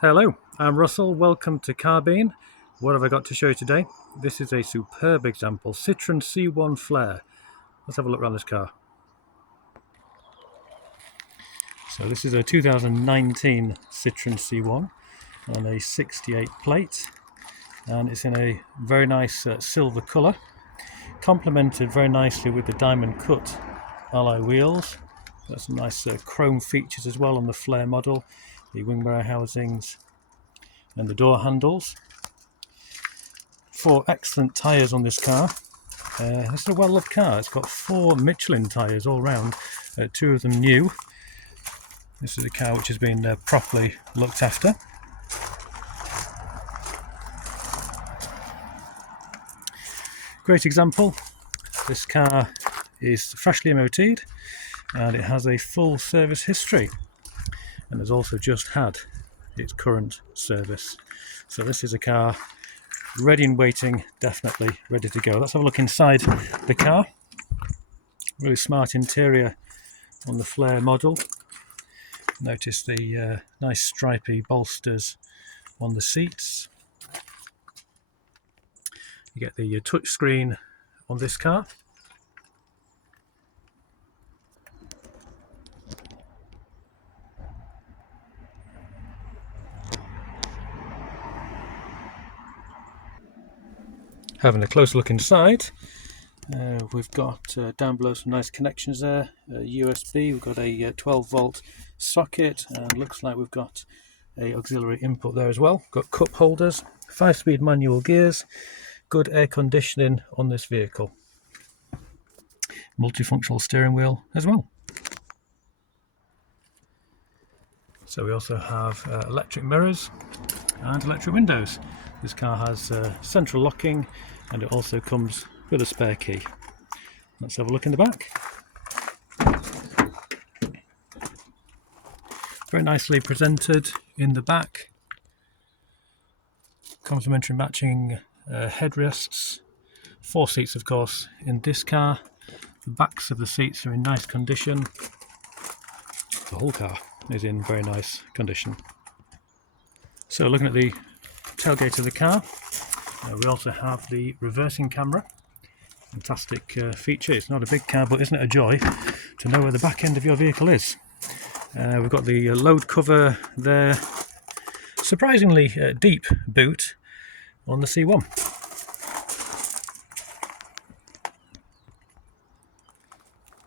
Hello, I'm Russell. Welcome to Carbine. What have I got to show you today? This is a superb example, Citroën C1 Flair. Let's have a look around this car. So this is a 2019 Citroën C1 on a 68 plate, and it's in a very nice silver colour, complemented very nicely with the diamond cut alloy wheels. Got some nice chrome features as well on the Flair model, the wing mirror housings and the door handles. 4 excellent tyres on this car. This is a well-loved car. It's got 4 Michelin tyres all round, 2 of them new. This is a car which has been properly looked after. Great example. This car is freshly MOT'd and it has a full service history, and has also just had its current service. So this is a car ready and waiting, definitely ready to go. Let's have a look inside the car. Really smart interior on the Flair model. Notice the nice stripy bolsters on the seats. You get the touch screen on this car. Having a close look inside, we've got down below some nice connections there, USB, we've got a 12 volt socket, and looks like we've got a auxiliary input there as well. Got cup holders, 5-speed manual gears, good air conditioning on this vehicle. Multifunctional steering wheel as well. So we also have electric mirrors and electric windows. This car has central locking, and it also comes with a spare key. Let's have a look in the back. Very nicely presented in the back. Complementary matching headrests. 4 seats, of course, in this car. The backs of the seats are in nice condition. The whole car is in very nice condition. So looking at the tailgate of the car, we also have the reversing camera. Fantastic feature. It's not a big car, but isn't it a joy to know where the back end of your vehicle is? We've got the load cover there. Surprisingly deep boot on the C1.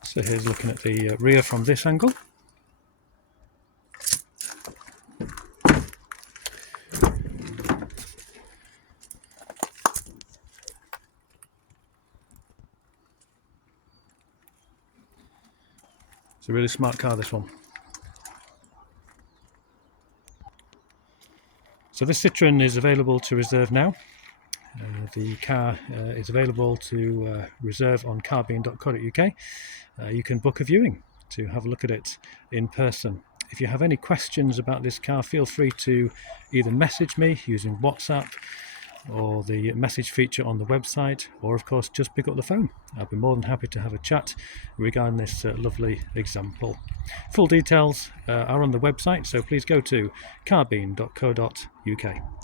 So here's looking at the rear from this angle. It's a really smart car, this one. So this Citroën is available to reserve now. The car is available to reserve on carbine.co.uk. You can book a viewing to have a look at it in person. If you have any questions about this car, feel free to either message me using WhatsApp or the message feature on the website, or of course just pick up the phone. I'll be more than happy to have a chat regarding this lovely example. Full details are on the website, so please go to carbine.co.uk.